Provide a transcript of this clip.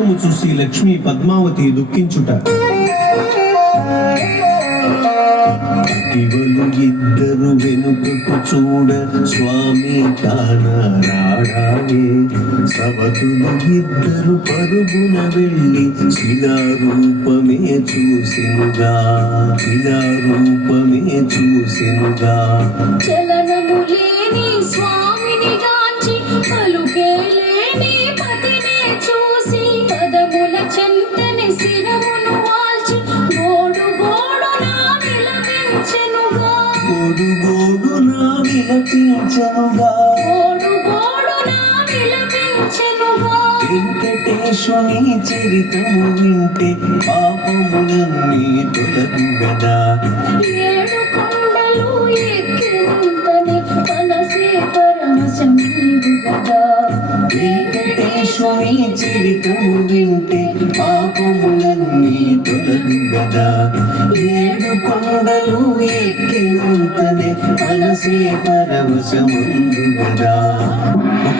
రూపము చూసి లక్ష్మీ పద్మావతి దుఃఖించుట. ఇవలు ఇద్దరు వెనుకకు చూడ స్వామి కానరాడాయే. సవతులు ఇద్దరు పరుగున వెళ్ళి శిలారూపమే చూసెనుగా, శిలారూపమే చూసెనుగా. చలనము లేని స్వామిని గాంచి పలుకే లేని పతినే చూసి పదముల చెంతని శిరమును వాల్చి గోడు గోడునా విలపించెనుగా, గోడు గోడునా విలపించెనుగా, గోడు గోడునా విలపించెనుగా. వెంకటేశుని చరితము వింటే పాపములన్నీ తొలగుగదా. ఏడు కొండలు ఎక్కినంతనే మనసే పరమశంభుగదా. వెంకటేశుని చరితము వింటే పాపములన్నీ తొలగుగదా. ఏడు కొండలు ఎక్కినంతనే మనసే పరవశముందుగదా.